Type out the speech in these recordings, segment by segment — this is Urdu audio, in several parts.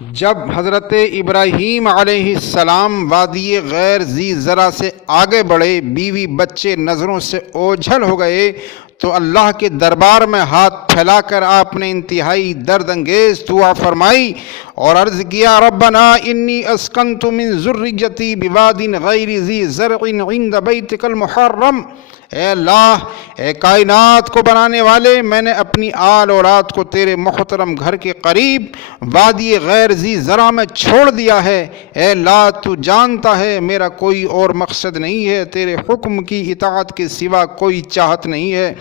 جب حضرت ابراہیم علیہ السلام وادی غیر ذی زرع سے آگے بڑھے، بیوی بچے نظروں سے اوجھل ہو گئے تو اللہ کے دربار میں ہاتھ پھیلا کر آپ نے انتہائی درد انگیز دعا فرمائی اور عرض کیا، ربنا انی اسکنت من ذریتی بواد غیر ذی زرع عند بیتک المحرم۔ اے اللہ، اے کائنات کو بنانے والے، میں نے اپنی آل اولاد کو تیرے محترم گھر کے قریب وادی غیر ذی زرع میں چھوڑ دیا ہے۔ اے اللہ، تو جانتا ہے میرا کوئی اور مقصد نہیں ہے، تیرے حکم کی اطاعت کے سوا کوئی چاہت نہیں ہے۔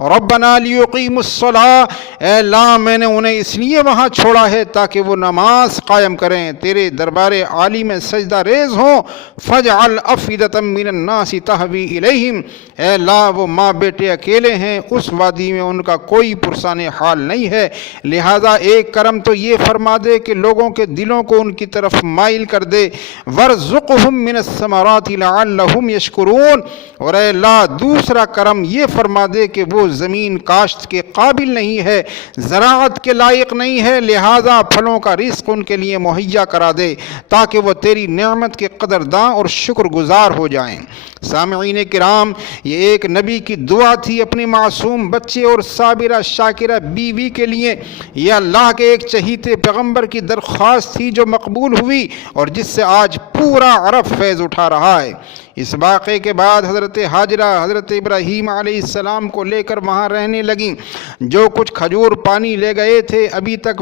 ربنا لیقیموا الصلاۃ، اے اللہ، میں نے انہیں اس لیے وہاں چھوڑا ہے تاکہ وہ نماز قائم کریں، تیرے دربار عالی میں سجدہ ریز ہوں۔ فاجعل افئدۃ من الناس تہوی الیہم، اے اللہ، وہ ماں بیٹے اکیلے ہیں، اس وادی میں ان کا کوئی پرسان حال نہیں ہے، لہذا ایک کرم تو یہ فرما دے کہ لوگوں کے دلوں کو ان کی طرف مائل کر دے۔ وارزقہم من الثمرات لعلہم یشکرون، اور اے اللہ، دوسرا کرم یہ فرما دے کہ وہ زمین کاشت کے قابل نہیں ہے، زراعت کے لائق نہیں ہے، لہذا پھلوں کا رزق ان کے لیے مہیا کرا دے تاکہ وہ تیری نعمت کے قدرداں اور شکر گزار ہو جائیں۔ سامعین کرام، یہ ایک نبی کی دعا تھی اپنی معصوم بچے اور صابرہ شاکرہ بیوی کے لیے۔ یہ اللہ کے ایک چہیتے پیغمبر کی درخواست تھی جو مقبول ہوئی اور جس سے آج پورا عرب فیض اٹھا رہا ہے۔ اس واقعے کے بعد حضرت ہاجرہ حضرت ابراہیم علیہ السلام کو لے کر وہاں رہنے لگیں۔ جو کچھ کھجور پانی لے گئے تھے ابھی تک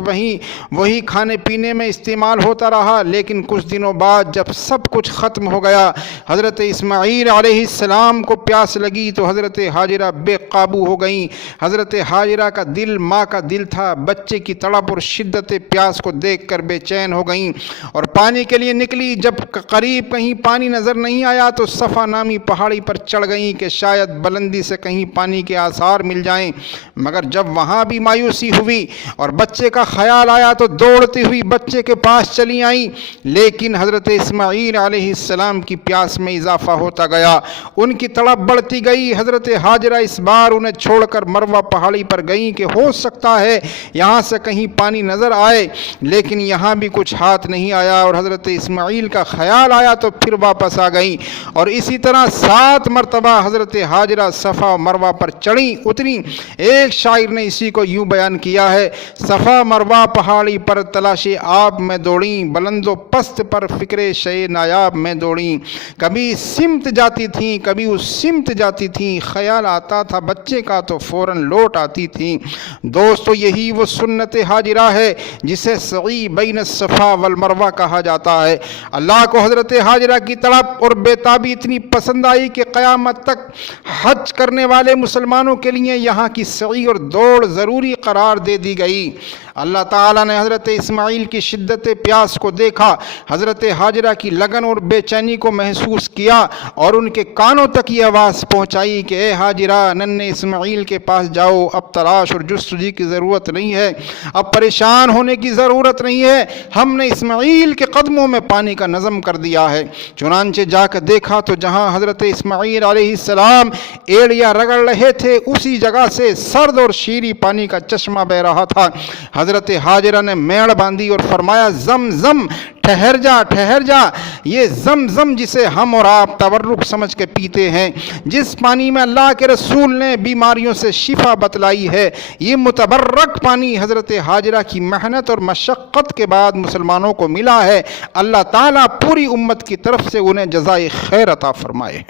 وہی کھانے پینے میں استعمال ہوتا رہا، لیکن کچھ دنوں بعد جب سب کچھ ختم ہو گیا، حضرت اسماعیل علیہ السلام کو پیاس لگی تو حضرت ہاجرہ بے قابو ہو گئیں۔ حضرت ہاجرہ کا دل ماں کا دل تھا، بچے کی تڑپ اور شدت پیاس کو دیکھ کر بے چین ہو گئیں اور پانی کے لیے نکلی۔ جب قریب کہیں پانی نظر نہیں آیا تو صفا نامی پہاڑی پر چڑھ گئیں کہ شاید بلندی سے کہیں پانی کے آثار مل جائیں، مگر جب وہاں بھی مایوسی ہوئی اور بچے کا خیال آیا تو دوڑتی ہوئی بچے کے پاس چلی آئیں، لیکن حضرت اسماعیل علیہ السلام کی پیاس میں اضافہ ہوتا گیا، ان کی تڑپ بڑھتی گئی۔ حضرت ہاجرہ اس بار انہیں چھوڑ کر مروہ پہاڑی پر گئیں کہ ہو سکتا ہے یہاں سے کہیں پانی نظر آئے، لیکن یہاں بھی کچھ ہاتھ نہیں آیا اور حضرت اسماعیل کا خیال آیا تو پھر واپس آ گئیں، اور اسی طرح 7 مرتبہ حضرت ہاجرہ صفا و مروہ پر چڑھیں اتریں۔ ایک شاعر نے اسی کو یوں بیان کیا ہے، صفا مروہ پہاڑی پر تلاش آب میں دوڑیں، بلند و پست پر فکر شے نایاب میں دوڑیں، کبھی سمت جاتی تھیں کبھی اس سمت جاتی تھیں، خیال آتا تھا بچے کا تو فوراً لوٹ آتی تھیں۔ دوستو، یہی وہ سنت ہاجرہ ہے جسے سعی بین الصفا والمروہ کہا جاتا ہے۔ اللہ کو حضرت ہاجرہ کی تڑپ اور بیتابی اتنی پسند آئی کہ قیامت تک حج کرنے والے مسلمانوں کے لیے یہاں کی سعی اور دوڑ ضروری قرار دے دی گئی۔ اللہ تعالیٰ نے حضرت اسماعیل کی شدت پیاس کو دیکھا، حضرت ہاجرہ کی لگن اور بے چینی کو محسوس کیا اور ان کے کانوں تک یہ آواز پہنچائی کہ اے ہاجرہ، ننھے اسماعیل کے پاس جاؤ، اب تلاش اور جستجو کی ضرورت نہیں ہے، اب پریشان ہونے کی ضرورت نہیں ہے، ہم نے اسماعیل کے قدموں میں پانی کا نظم کر دیا ہے۔ چنانچہ جا کر دیکھا تو جہاں حضرت اسماعیل علیہ السلام ایڑیاں رگڑ رہے تھے اسی جگہ سے سرد اور شیریں پانی کا چشمہ بہہ رہا تھا۔ حضرت ہاجرہ نے میڑ باندھی اور فرمایا، زمزم، ٹھہر جا ٹھہر جا، یہ زمزم جسے ہم اور آپ تورق سمجھ کے پیتے ہیں، جس پانی میں اللہ کے رسول نے بیماریوں سے شفا بتلائی ہے، یہ متبرک پانی حضرت ہاجرہ کی محنت اور مشقت کے بعد مسلمانوں کو ملا ہے۔ اللہ تعالیٰ پوری امت کی طرف سے انہیں جزائے خیر عطا فرمائے۔